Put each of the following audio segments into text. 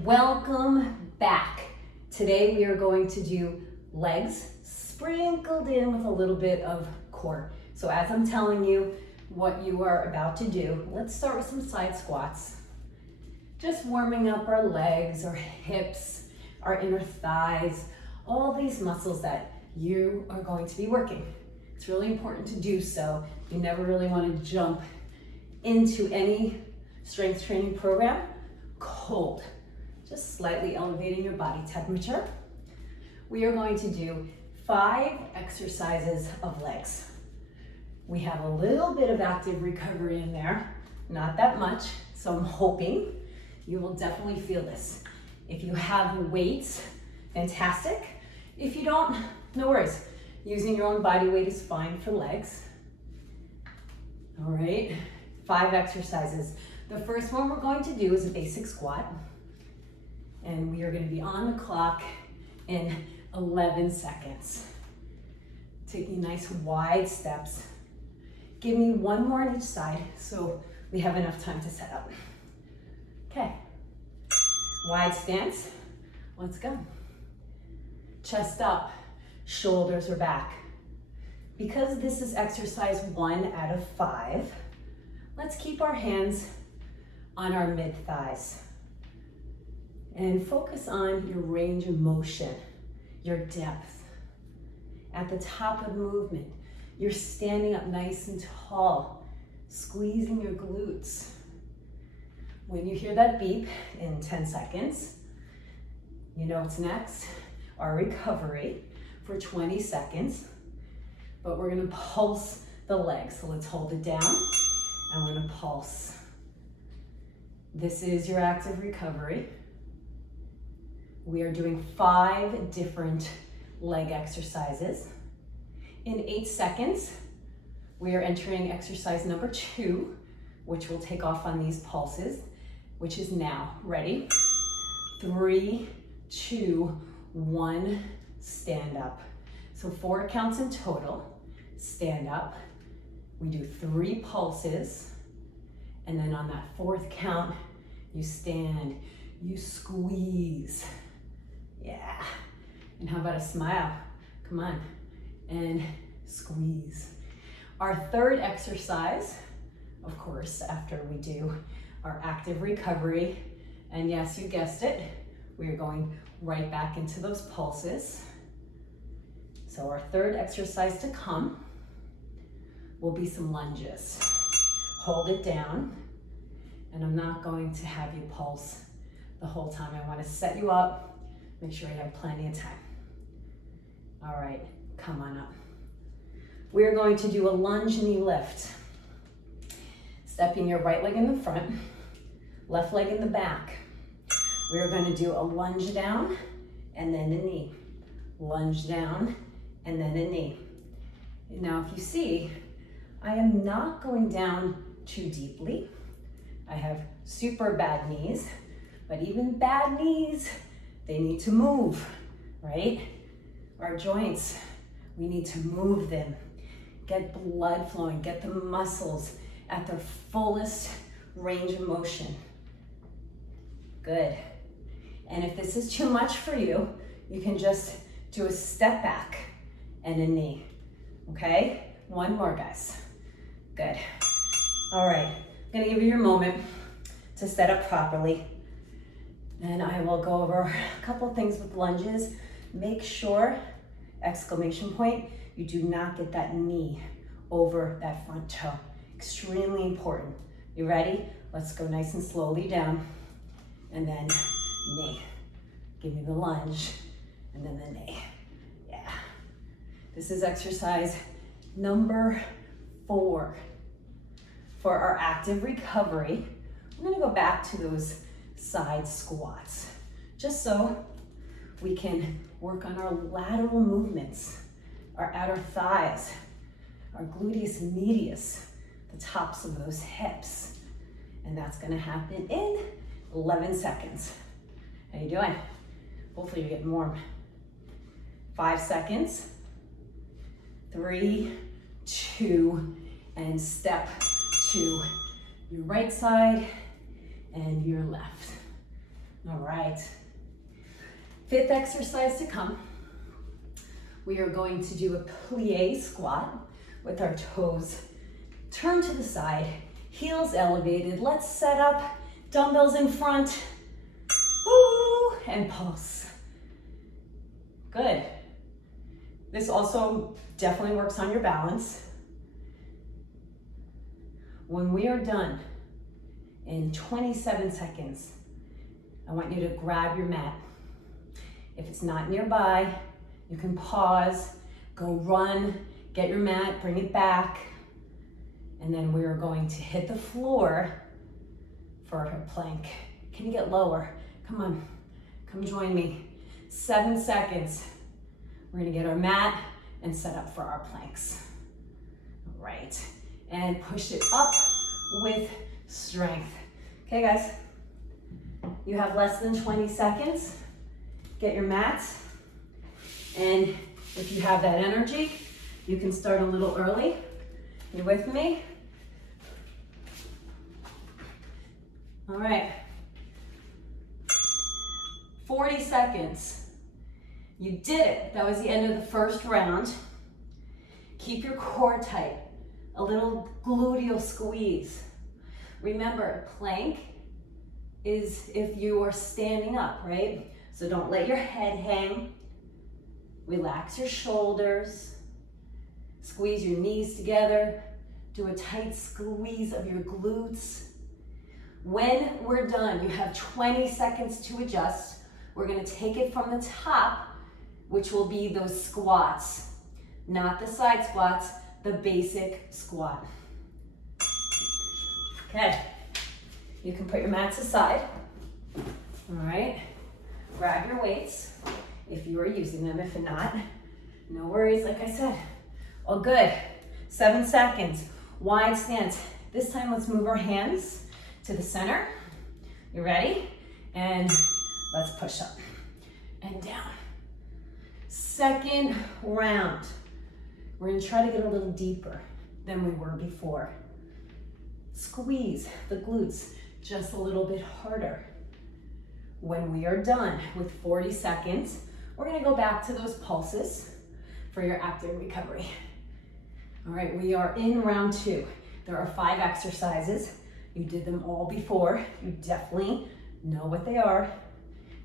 Welcome back. Today we are going to do legs sprinkled in with a little bit of core. So as I'm telling you what you are about to do, let's start with some side squats. Just warming up our legs, our hips, our inner thighs, all these muscles that you are going to be working. It's really important to do so. You never really want to jump into any strength training program cold. Just slightly elevating your body temperature. We are going to do 5 exercises of legs. We have a little bit of active recovery in there, not that much, so I'm hoping you will definitely feel this. If you have weights, fantastic. If you don't, no worries. Using your own body weight is fine for legs. All right, 5 exercises. The first one we're going to do is a basic squat. And we are going to be on the clock in 11 seconds. Taking nice wide steps. Give me 1 more on each side so we have enough time to set up. Okay, wide stance, let's go. Chest up, shoulders are back. Because this is exercise 1 out of 5, let's keep our hands on our mid thighs. And focus on your range of motion, your depth. At the top of the movement, you're standing up nice and tall, squeezing your glutes. When you hear that beep in 10 seconds, you know what's next, our recovery for 20 seconds. But we're gonna pulse the legs. So let's hold it down and we're gonna pulse. This is your active recovery. We are doing 5 different leg exercises. In 8 seconds, we are entering exercise number 2, which will take off on these pulses, which is now. Ready? 3, 2, 1, stand up. So 4 counts in total, stand up. We do 3 pulses, and then on that 4th count, you stand, you squeeze. Yeah. And how about a smile? Come on. And squeeze. Our 3rd exercise, of course, after we do our active recovery, and yes, you guessed it, we are going right back into those pulses. So our 3rd exercise to come will be some lunges. Hold it down, and I'm not going to have you pulse the whole time. I want to set you up, make sure you have plenty of time. All right, come on up. We're going to do a lunge knee lift. Stepping your right leg in the front, left leg in the back. We're going to do a lunge down and then a knee. Lunge down and then a knee. Now, if you see, I am not going down too deeply. I have super bad knees, but even bad knees, they need to move, right? Our joints, we need to move them. Get blood flowing, get the muscles at their fullest range of motion. Good. And if this is too much for you, you can just do a step back and a knee, okay? 1 more, guys. Good. All right, I'm gonna give you your moment to set up properly. Then I will go over a couple things with lunges. Make sure, exclamation point, you do not get that knee over that front toe. Extremely important. You ready? Let's go nice and slowly down. And then knee. Give me the lunge and then the knee. Yeah. This is exercise number 4. For our active recovery, I'm gonna go back to those side squats, just so we can work on our lateral movements, our outer thighs, our gluteus medius, the tops of those hips. And that's gonna happen in 11 seconds. How you doing? Hopefully you're getting warm. 5 seconds. 3, 2, and step to your right side and your left. All right. Fifth exercise to come. We are going to do a plie squat with our toes turned to the side, heels elevated. Let's set up, dumbbells in front. Woo, and pulse. Good. This also definitely works on your balance. When we are done in 27 seconds, I want you to grab your mat. If it's not nearby, you can pause, go run, get your mat, bring it back, and then we are going to hit the floor for our plank. Can you get lower? Come on, come join me. 7 seconds. We're gonna get our mat and set up for our planks. All right, and push it up with strength. Okay, guys, you have less than 20 seconds. Get your mats, and if you have that energy, you can start a little early. You with me? All right. 40 seconds. You did it. That was the end of the first round. Keep your core tight. A little gluteal squeeze. Remember, plank is if you are standing up, right? So don't let your head hang. Relax your shoulders. Squeeze your knees together. Do a tight squeeze of your glutes. When we're done, you have 20 seconds to adjust. We're gonna take it from the top, which will be those squats. Not the side squats, the basic squat. Okay, you can put your mats aside. All right, grab your weights if you are using them. If not, no worries, like I said. All good, 7 seconds, wide stance. This time, let's move our hands to the center. You ready? And let's push up and down. Second round. We're gonna try to get a little deeper than we were before. Squeeze the glutes just a little bit harder. When we are done with 40 seconds, we're gonna go back to those pulses for your active recovery. All right, we are in round 2. There are 5 exercises. You did them all before. You definitely know what they are.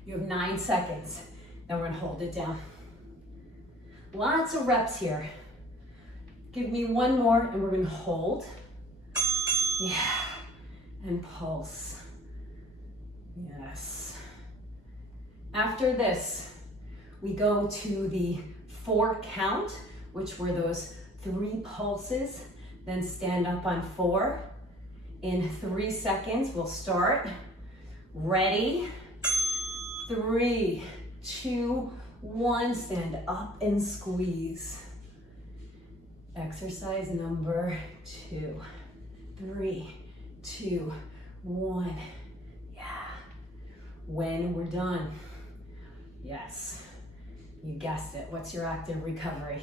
You have 9 seconds. Then we're gonna hold it down. Lots of reps here. Give me one more and we're gonna hold. Yeah, and pulse. Yes. After this, we go to the 4 count, which were those 3 pulses, then stand up on 4. In 3 seconds, we'll start. Ready? 3, 2, 1, stand up and squeeze. Exercise number 2. 3, 2, 1. Yeah. When we're done, yes, you guessed it. What's your active recovery?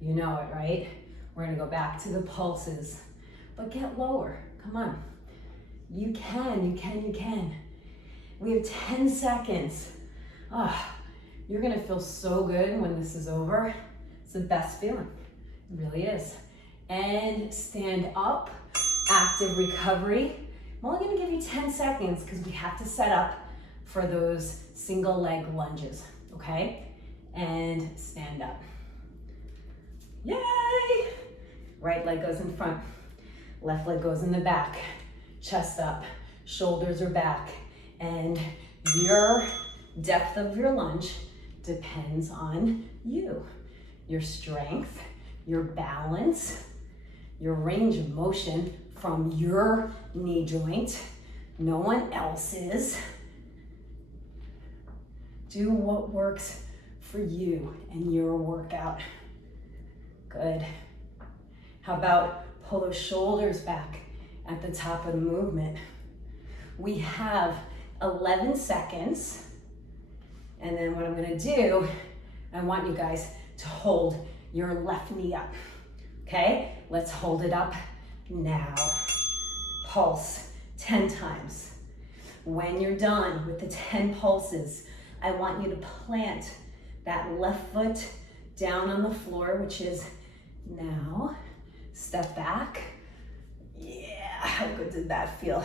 You know it, right? We're gonna go back to the pulses, but get lower. Come on. You can, you can, you can. We have 10 seconds. You're gonna feel so good when this is over. It's the best feeling, it really is. And stand up, active recovery. I'm only gonna give you 10 seconds because we have to set up for those single leg lunges, okay? And stand up. Yay! Right leg goes in front, left leg goes in the back, chest up, shoulders are back, and your depth of your lunge depends on you. Your strength, your balance, your range of motion from your knee joint, no one else's. Do what works for you and your workout. Good. How about pull those shoulders back at the top of the movement? We have 11 seconds. And then what I'm gonna do, I want you guys to hold your left knee up. Okay? Let's hold it up now. Pulse 10 times. When you're done with the 10 pulses, I want you to plant that left foot down on the floor, which is now. Step back. Yeah, how good did that feel?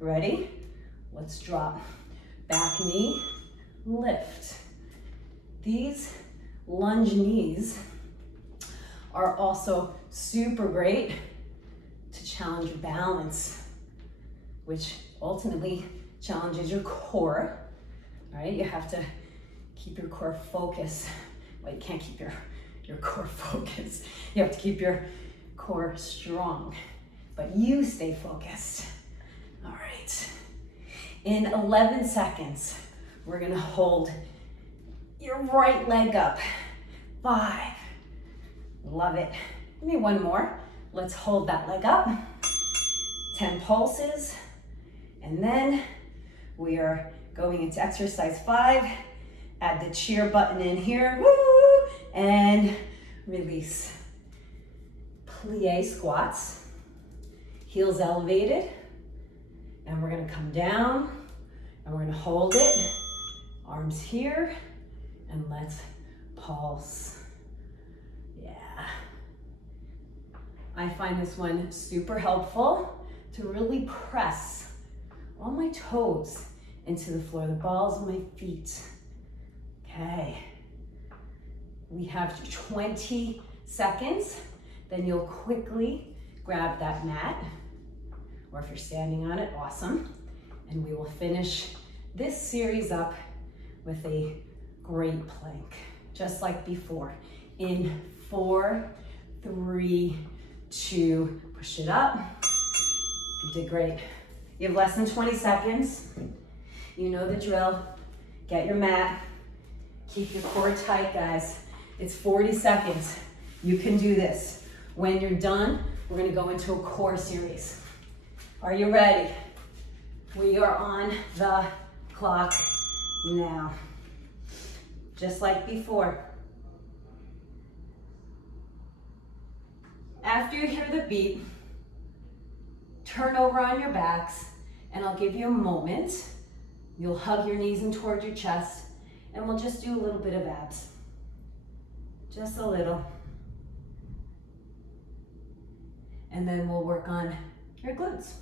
Ready? Let's drop. Back knee, lift. These lunge knees are also super great to challenge your balance, which ultimately challenges your core, right? You have to keep your core focused. Well, you can't keep your core focused. You have to keep your core strong, but you stay focused. All right. In 11 seconds, we're gonna hold your right leg up. 5. Love it. Give me one more. Let's hold that leg up. 10 pulses. And then we are going into exercise 5. Add the cheer button in here. Woo! And release. Plie squats. Heels elevated. And we're gonna come down and we're gonna hold it. Arms here. And let's pulse. Yeah. I find this one super helpful to really press all my toes into the floor, the balls of my feet. Okay. We have 20 seconds. Then you'll quickly grab that mat, or if you're standing on it, awesome. And we will finish this series up with a great plank, just like before. In 4, 3, 2, push it up. You did great. You have less than 20 seconds. You know the drill. Get your mat. Keep your core tight, guys. It's 40 seconds. You can do this. When you're done, we're gonna go into a core series. Are you ready? We are on the clock now. Just like before. After you hear the beep, turn over on your backs, and I'll give you a moment. You'll hug your knees in toward your chest, and we'll just do a little bit of abs. Just a little. And then we'll work on your glutes.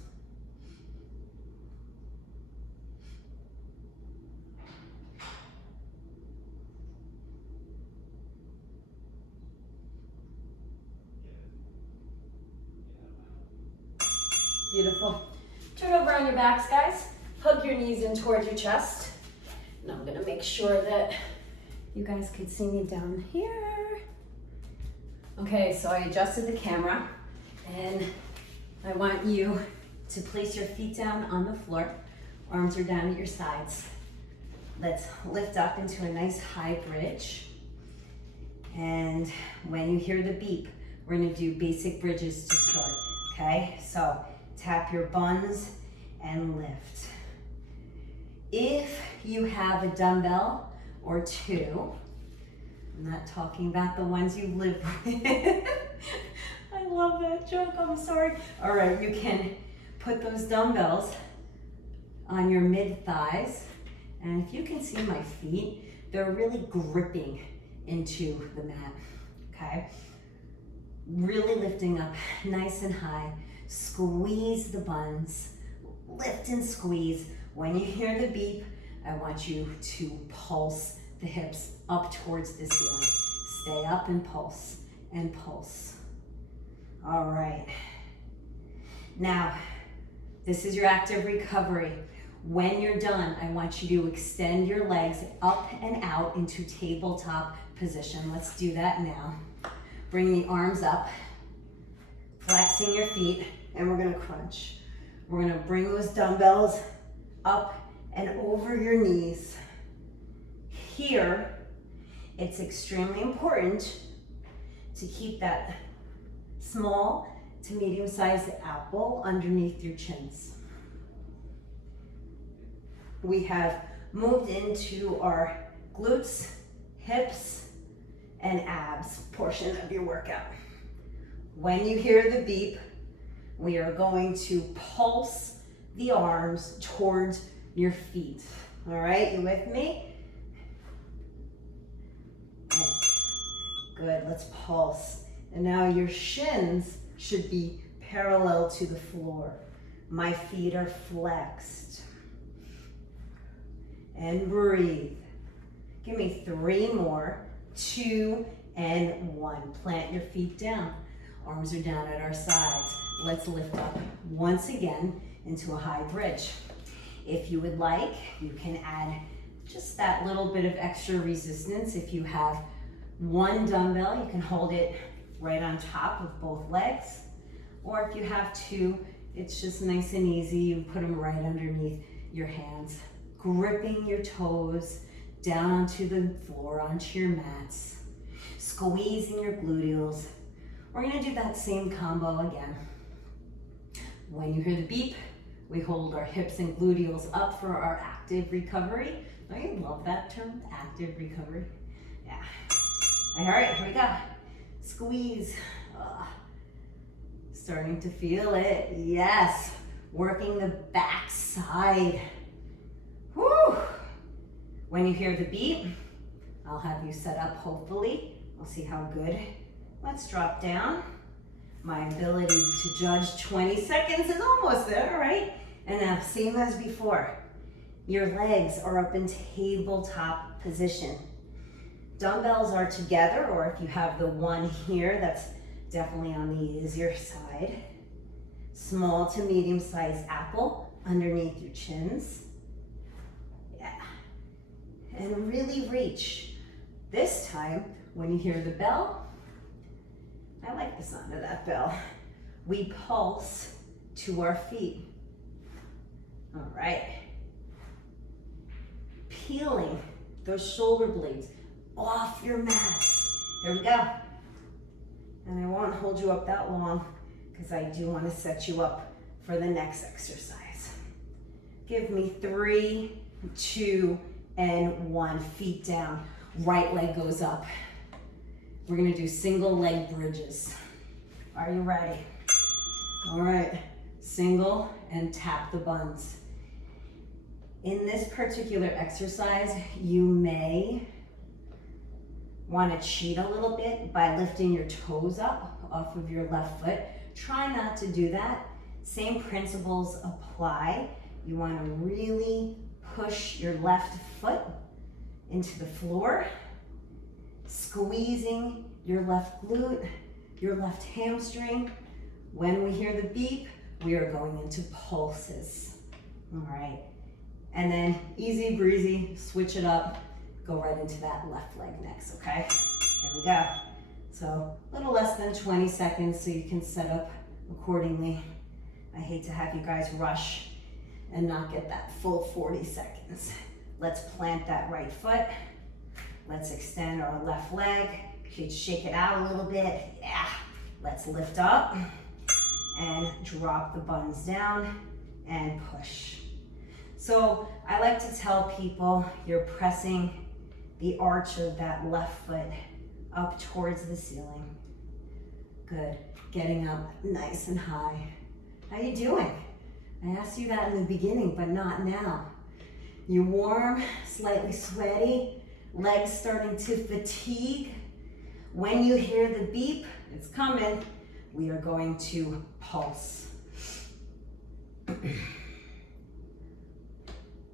Beautiful. Turn over on your backs, guys. Hug your knees in towards your chest. And I'm gonna make sure that you guys can see me down here. Okay, so I adjusted the camera, and I want you to place your feet down on the floor. Arms are down at your sides. Let's lift up into a nice high bridge. And when you hear the beep, we're gonna do basic bridges to start, okay? So tap your buns and lift. If you have a dumbbell or 2, I'm not talking about the ones you live with. I love that joke, I'm sorry. All right, you can put those dumbbells on your mid thighs. And if you can see my feet, they're really gripping into the mat, okay? Really lifting up nice and high. Squeeze the buns, lift and squeeze. When you hear the beep, I want you to pulse the hips up towards the ceiling. Stay up and pulse and pulse. All right. Now, this is your active recovery. When you're done, I want you to extend your legs up and out into tabletop position. Let's do that now. Bring the arms up, flexing your feet, and we're gonna crunch. We're gonna bring those dumbbells up and over your knees. Here, it's extremely important to keep that small to medium-sized apple underneath your chins. We have moved into our glutes, hips, and abs portion of your workout. When you hear the beep, we are going to pulse the arms towards your feet. All right, you with me? Good, let's pulse. And now your shins should be parallel to the floor. My feet are flexed. And breathe. Give me 3 more. 2 and 1. Plant your feet down. Arms are down at our sides. Let's lift up once again into a high bridge. If you would like, you can add just that little bit of extra resistance. If you have 1 dumbbell, you can hold it right on top of both legs. Or if you have 2, it's just nice and easy. You put them right underneath your hands, gripping your toes down onto the floor, onto your mats, squeezing your gluteals. We're gonna do that same combo again. When you hear the beep, we hold our hips and gluteals up for our active recovery. Don't you love that term, active recovery? Yeah. All right, here we go. Squeeze. Starting to feel it. Yes. Working the back side. Whew. When you hear the beep, I'll have you set up, hopefully. We'll see how good. Let's drop down. My ability to judge 20 seconds is almost there, right? And now, same as before. Your legs are up in tabletop position. Dumbbells are together, or if you have the one here, that's definitely on the easier side. Small to medium-sized apple underneath your chins. Yeah. And really reach. This time, when you hear the bell, I like the sound of that bell. We pulse to our feet. All right. Peeling those shoulder blades off your mats. Here we go. And I won't hold you up that long because I do want to set you up for the next exercise. Give me 3, 2, and 1. Feet down. Right leg goes up. We're gonna do single leg bridges. Are you ready? All right, single and tap the buns. In this particular exercise, you may wanna cheat a little bit by lifting your toes up off of your left foot. Try not to do that. Same principles apply. You wanna really push your left foot into the floor, squeezing your left glute, your left hamstring. When we hear the beep, we are going into pulses. All right. And then easy breezy, switch it up, go right into that left leg next, okay? Here we go. So a little less than 20 seconds so you can set up accordingly. I hate to have you guys rush and not get that full 40 seconds. Let's plant that right foot. Let's extend our left leg. Shake it out a little bit. Yeah. Let's lift up and drop the buns down and push. So I like to tell people you're pressing the arch of that left foot up towards the ceiling. Good. Getting up nice and high. How you doing? I asked you that in the beginning, but not now. You warm, slightly sweaty, legs starting to fatigue. When you hear the beep, it's coming, we are going to pulse.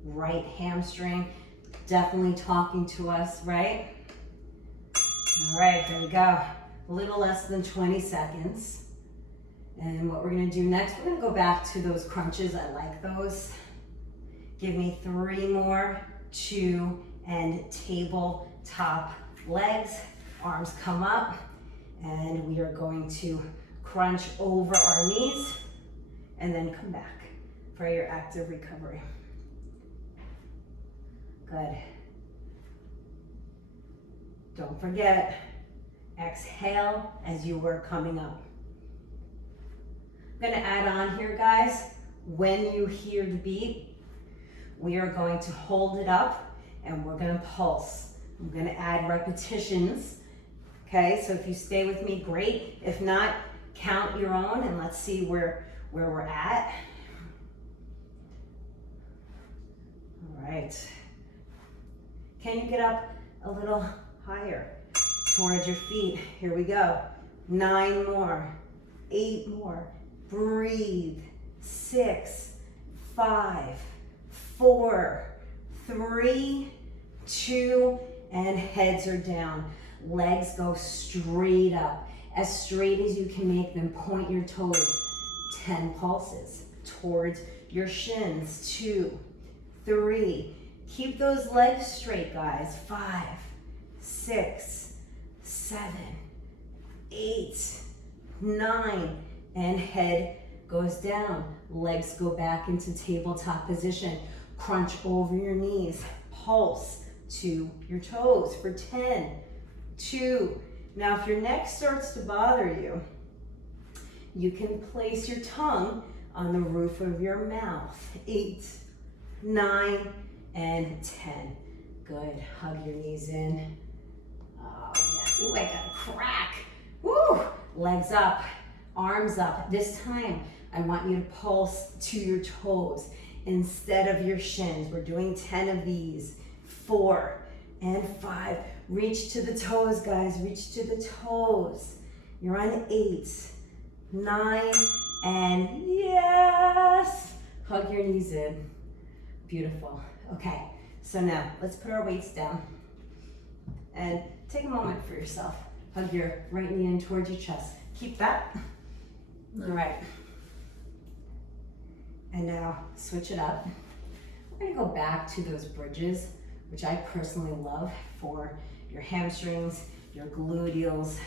Right hamstring, definitely talking to us, right? All right, here we go. A little less than 20 seconds. And what we're gonna do next, we're gonna go back to those crunches. I like those. Give me 3 more, 2, and tabletop legs. Arms come up, and we are going to crunch over our knees, and then come back for your active recovery. Good. Don't forget, exhale as you are coming up. I'm gonna add on here, guys, when you hear the beep, we are going to hold it up and we're gonna pulse. I'm gonna add repetitions, okay? So if you stay with me, great. If not, count your own and let's see where we're at. All right. Can you get up a little higher towards your feet? Here we go. 9 more, 8 more. Breathe. 6, 5, 4, 3, 2, and heads are down. Legs go straight up, as straight as you can make them. Point your toes. 10 pulses towards your shins. 2, 3. Keep those legs straight, guys. 5, 6, 7, 8, 9, and head goes down. Legs go back into tabletop position. Crunch over your knees. Pulse to your toes for 10, 2. Now, if your neck starts to bother you, you can place your tongue on the roof of your mouth. 8, 9, and 10. Good. Hug your knees in. Oh, yeah. Ooh, I got a crack. Woo! Legs up, arms up. This time, I want you to pulse to your toes instead of your shins. We're doing 10 of these. 4 and 5. Reach to the toes, guys. Reach to the toes. You're on 8, 9, and yes! Hug your knees in. Beautiful. Okay, so now let's put our weights down and take a moment for yourself. Hug your right knee in towards your chest. Keep that. All right. And now switch it up. We're gonna go back to those bridges, which I personally love for your hamstrings, your gluteals.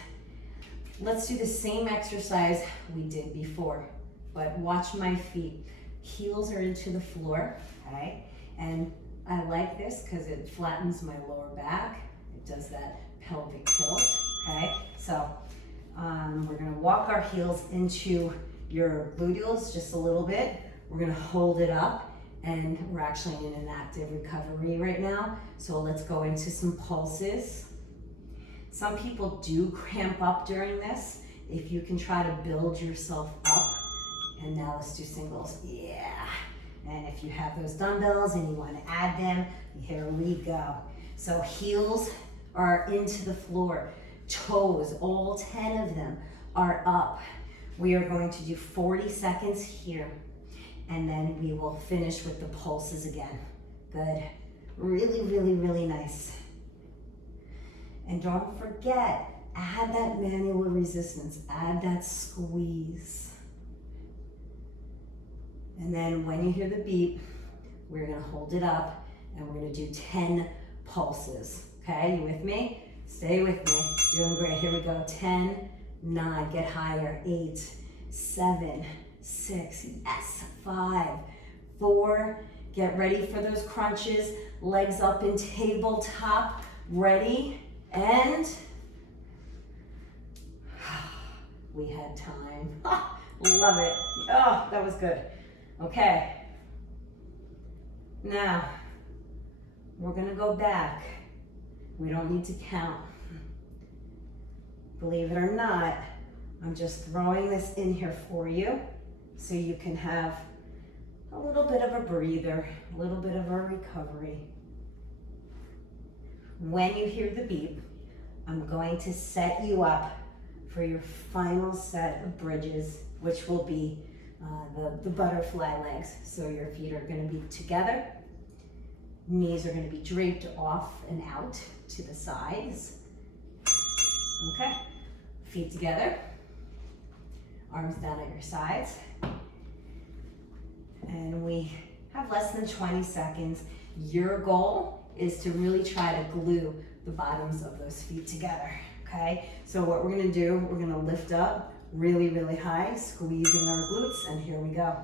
Let's do the same exercise we did before, but watch my feet. Heels are into the floor, okay? And I like this because it flattens my lower back. It does that pelvic tilt, okay? So we're gonna walk our heels into your gluteals just a little bit. We're gonna hold it up, and we're actually in an active recovery right now. So let's go into some pulses. Some people do cramp up during this. If you can try to build yourself up. And now let's do singles. Yeah. And if you have those dumbbells and you want to add them, here we go. So heels are into the floor. Toes, all 10 of them, are up. We are going to do 40 seconds here. And then we will finish with the pulses again. Good. Really, really, really nice. And don't forget, add that manual resistance. Add that squeeze. And then when you hear the beep, we're gonna hold it up and we're gonna do 10 pulses. Okay, you with me? Stay with me. Doing great. Here we go. 10, 9, get higher. 8, 7, 6, yes, 5, 4. Get ready for those crunches. Legs up in tabletop. Ready? And we had time. Love it. Oh, that was good. Okay. Now, we're gonna go back. We don't need to count. Believe it or not, I'm just throwing this in here for you so you can have a little bit of a breather, a little bit of a recovery. When you hear the beep, I'm going to set you up for your final set of bridges, which will be the butterfly legs. So your feet are going to be together. Knees are going to be draped off and out to the sides. Okay, feet together. Arms down at your sides. And we have less than 20 seconds. Your goal is to really try to glue the bottoms of those feet together, okay? So what we're gonna do, we're gonna lift up really, really high, squeezing our glutes, and here we go.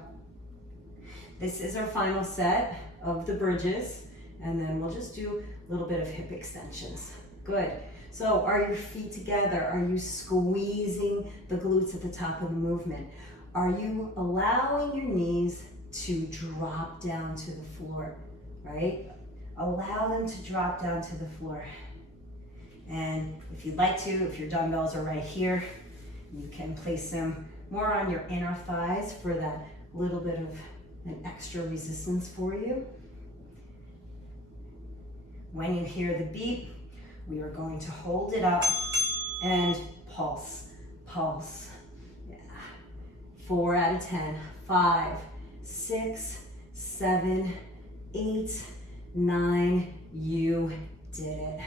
This is our final set of the bridges, and then we'll just do a little bit of hip extensions. Good. So are your feet together? Are you squeezing the glutes at the top of the movement? Are you allowing your knees to drop down to the floor, right? Allow them to drop down to the floor. And if you'd like to, if your dumbbells are right here, you can place them more on your inner thighs for that little bit of an extra resistance for you. When you hear the beep, we are going to hold it up and pulse, pulse. Yeah. 4 out of 10, 5, 6, 7, 8, 9, you did it.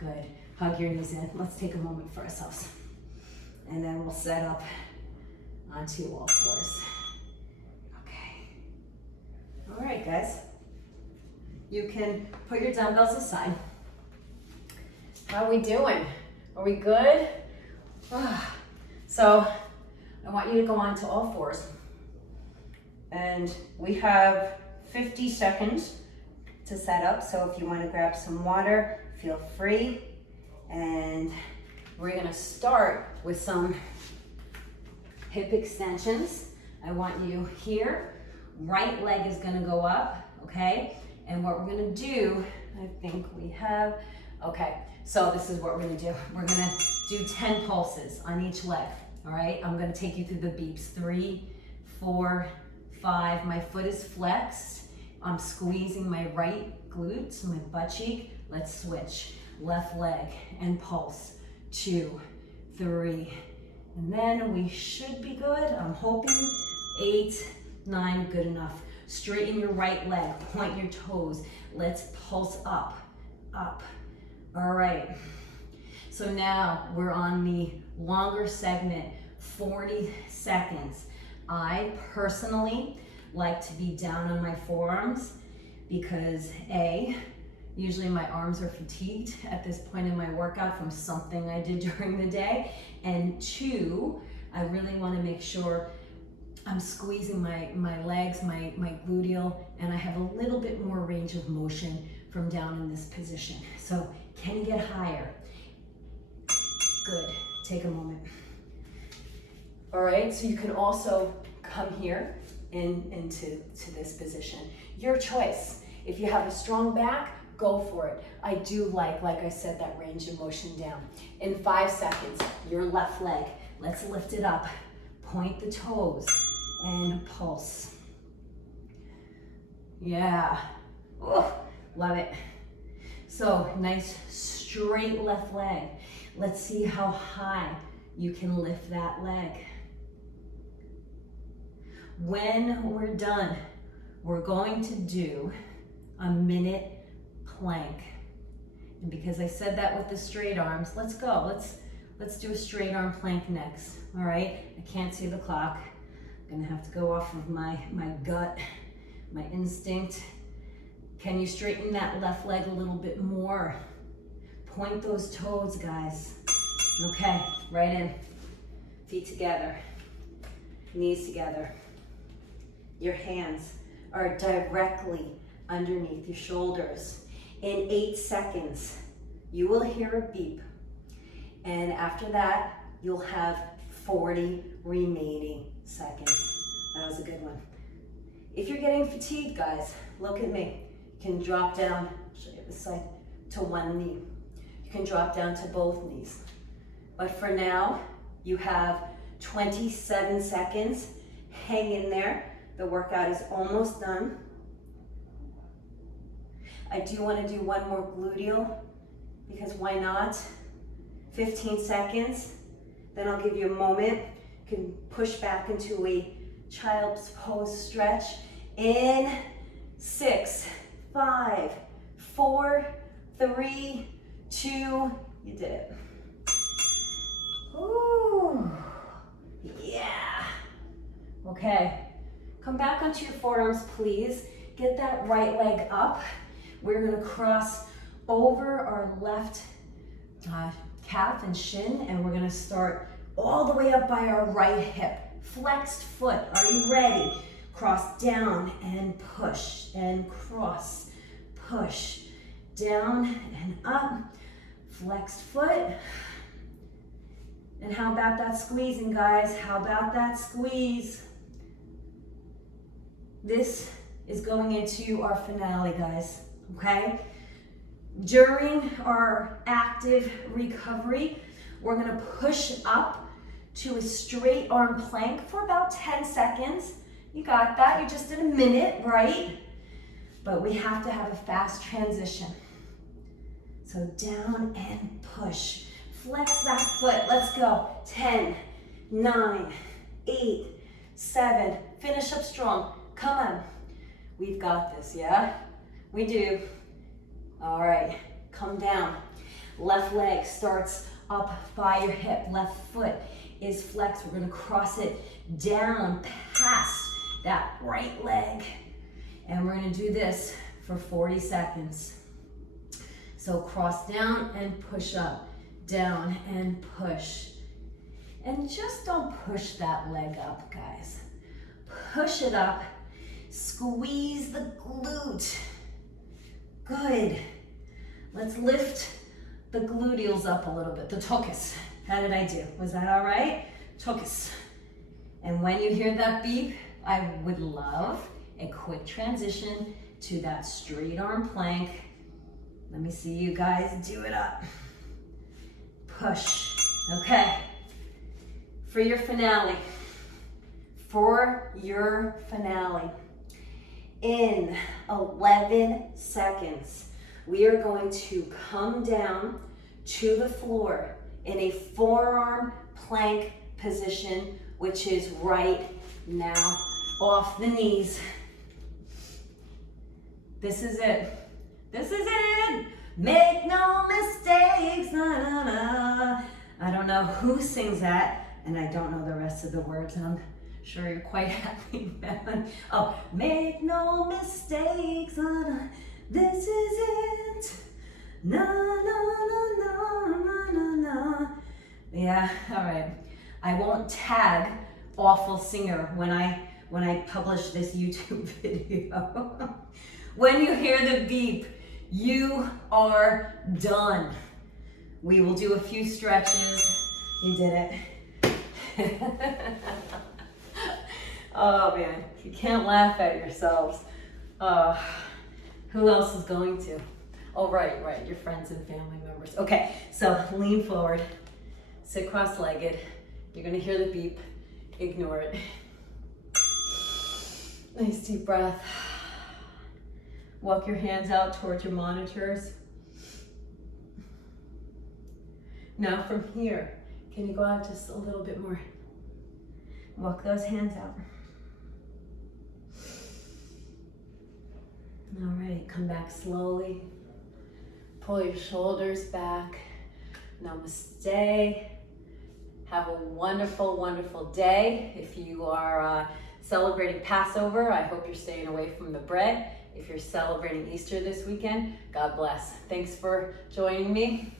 Good. Hug your knees in. Let's take a moment for ourselves. And then we'll set up onto all fours. Okay. All right, guys. You can put your dumbbells aside. How are we doing? Are we good? So I want you to go on to all fours. And we have 50 seconds to set up. So if you want to grab some water, feel free. And we're gonna start with some hip extensions. I want you here. Right leg is gonna go up, okay? And what we're gonna do, I think we have, okay, so this is what we're gonna do. We're gonna do 10 pulses on each leg, all right? I'm gonna take you through the beeps. 3, 4, 5, my foot is flexed. I'm squeezing my right glute, so my butt cheek. Let's switch. Left leg and pulse. 2, 3, and then we should be good. I'm hoping 8, 9, good enough. Straighten your right leg, point your toes. Let's pulse up, up. All right. So now we're on the longer segment, 40 seconds. I personally like to be down on my forearms because usually my arms are fatigued at this point in my workout from something I did during the day. And 2, I really want to make sure I'm squeezing my legs, my gluteal, and I have a little bit more range of motion from down in this position. So can you get higher? Good. Take a moment. All right, so you can also come here into this position. Your choice. If you have a strong back, go for it. I do like I said, that range of motion down. In 5 seconds, your left leg. Let's lift it up. Point the toes and pulse. Yeah. Oh, love it. So nice straight left leg. Let's see how high you can lift that leg. When we're done, we're going to do a minute plank. And because I said that with the straight arms, let's go. Let's do a straight arm plank next. All right, I can't see the clock. I'm gonna have to go off of my gut, my instinct. Can you straighten that left leg a little bit more? Point those toes, guys. Okay, right in. Feet together, knees together. Your hands are directly underneath your shoulders. In 8 seconds, you will hear a beep. And after that, you'll have 40 remaining seconds. That was a good one. If you're getting fatigued, guys, look at me. You can drop down, I'll show you this side, to one knee. You can drop down to both knees. But for now, you have 27 seconds. Hang in there. The workout is almost done. I do want to do one more gluteal, because why not? 15 seconds. Then I'll give you a moment. You can push back into a child's pose stretch. In 6, 5, 4, 3, 2, you did it. Ooh, yeah. Okay, come back onto your forearms, please. Get that right leg up. We're gonna cross over our left calf and shin, and we're gonna start all the way up by our right hip. Flexed foot, are you ready? Cross down and push and cross, push, down and up, flexed foot. And how about that squeezing, guys? How about that squeeze? This is going into our finale, guys, okay? During our active recovery, we're gonna push up to a straight arm plank for about 10 seconds. You got that, you just did a minute, right? But we have to have a fast transition. So down and push. Flex that foot. Let's go. 10, 9, 8, 7. Finish up strong. Come on. We've got this, yeah? We do. All right. Come down. Left leg starts up by your hip. Left foot is flexed. We're going to cross it down past that right leg. And we're going to do this for 40 seconds. So cross down and push up. Down and push. And just don't push that leg up, guys. Push it up. Squeeze the glute. Good. Let's lift the gluteals up a little bit. The tuchus. How did I do? Was that all right? Tuchus. And when you hear that beep, I would love a quick transition to that straight arm plank. Let me see you guys do it up. Push. Okay. For your finale. In 11 seconds, we are going to come down to the floor in a forearm plank position, which is right now off the knees. This is it. This is it. Make no mistakes. Na, na, na. I don't know who sings that, and I don't know the rest of the words, and I'm sure you're quite happy, man. Oh, make no mistakes. Na, na. This is it. Na, na, na, na, na, na, na. Yeah, all right. I won't tag awful singer when I publish this YouTube video. When you hear the beep, you are done. We will do a few stretches. You did it. Oh man, you can't laugh at yourselves. Who else is going to? Oh, right, your friends and family members. Okay, so lean forward, sit cross-legged. You're gonna hear the beep, ignore it. Nice deep breath. Walk your hands out towards your monitors. Now from here, can you go out just a little bit more? Walk those hands out. All right, come back slowly. Pull your shoulders back. Namaste. Have a wonderful, wonderful day. If you are celebrating Passover, I hope you're staying away from the bread. If you're celebrating Easter this weekend, God bless. Thanks for joining me.